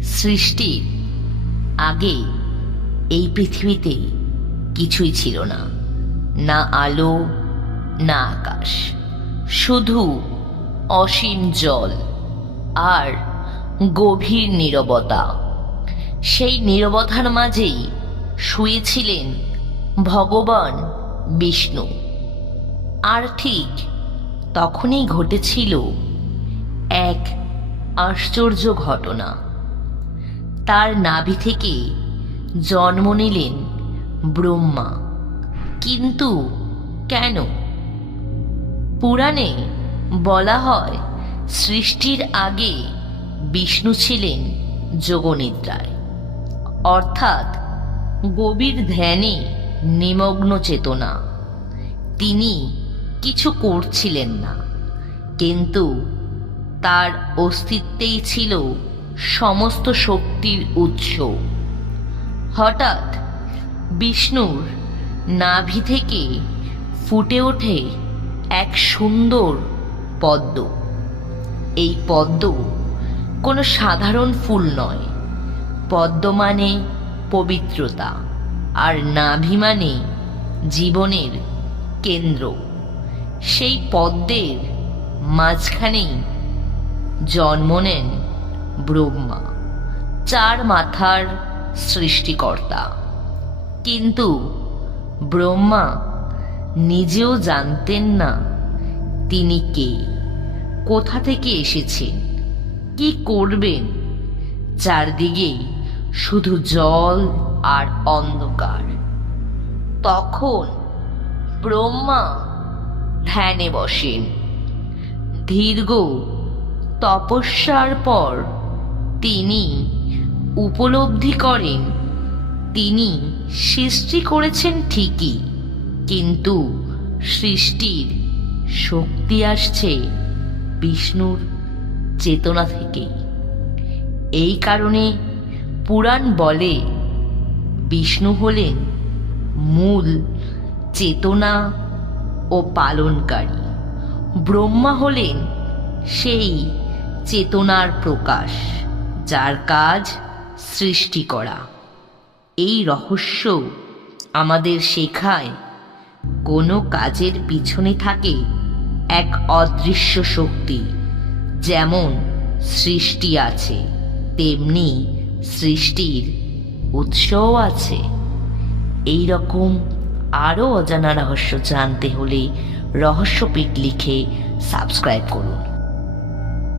সৃষ্টির আগে এই পৃথিবীতে কিছুই ছিল না, না আলো না আকাশ, শুধু অসীম জল আর গভীর নীরবতা। সেই নীরবতার মাঝেই শুয়েছিলেন ভগবান বিষ্ণু। আর ঠিক তখনই ঘটেছিল এক আশ্চর্য ঘটনা। তার নাভি থেকে জন্ম নিলেন ব্রহ্মা। কিন্তু কেন? পুরাণে বলা হয়, সৃষ্টির আগে বিষ্ণু ছিলেন যোগনিদ্রায়, অর্থাৎ গভীর ধ্যানে নিমগ্ন চেতনা। তিনি কিছু করছিলেন না, কিন্তু তার অস্তিত্বেই ছিল সমস্ত শক্তির উৎস। হঠাৎ বিষ্ণুর নাভি থেকে ফুটে ওঠে এক সুন্দর পদ্ম। এই পদ্ম কোনো সাধারণ ফুল নয়। পদ্ম মানে পবিত্রতা, আর নাভি মানে জীবনের কেন্দ্র। সেই পদ্মের মাঝখানেই জন্ম নেন ব্রহ্মা, 4 মাথার সৃষ্টিকর্তা। কিন্তু ব্রহ্মা নিজেও জানতেন না তিনি কে, কোথা থেকে এসেছেন, কি করবেন। চারদিকে শুধু জল আর অন্ধকার। তখন ব্রহ্মা ধ্যানে বসেন। দীর্ঘ তপস্যার পর তিনি উপলব্ধি করেন, তিনি সৃষ্টি করেছেন ঠিকই, কিন্তু সৃষ্টির শক্তি আসছে বিষ্ণুর চেতনা থেকেই। এই কারণে পুরাণ বলে, বিষ্ণু হলেন মূল চেতনা ও পালনকারী, ব্রহ্মা হলেন সেই চেতনার প্রকাশ, যার কাজ সৃষ্টি করা। এই রহস্য আমাদের শেখায়, কোনো কাজের পিছনে থাকে এক অদৃশ্য শক্তি। যেমন সৃষ্টি আছে, তেমনি সৃষ্টির উৎসও আছে। এই রকম আরও অজানা রহস্য জানতে হলে রহস্যপীঠ লিখে সাবস্ক্রাইব করুন।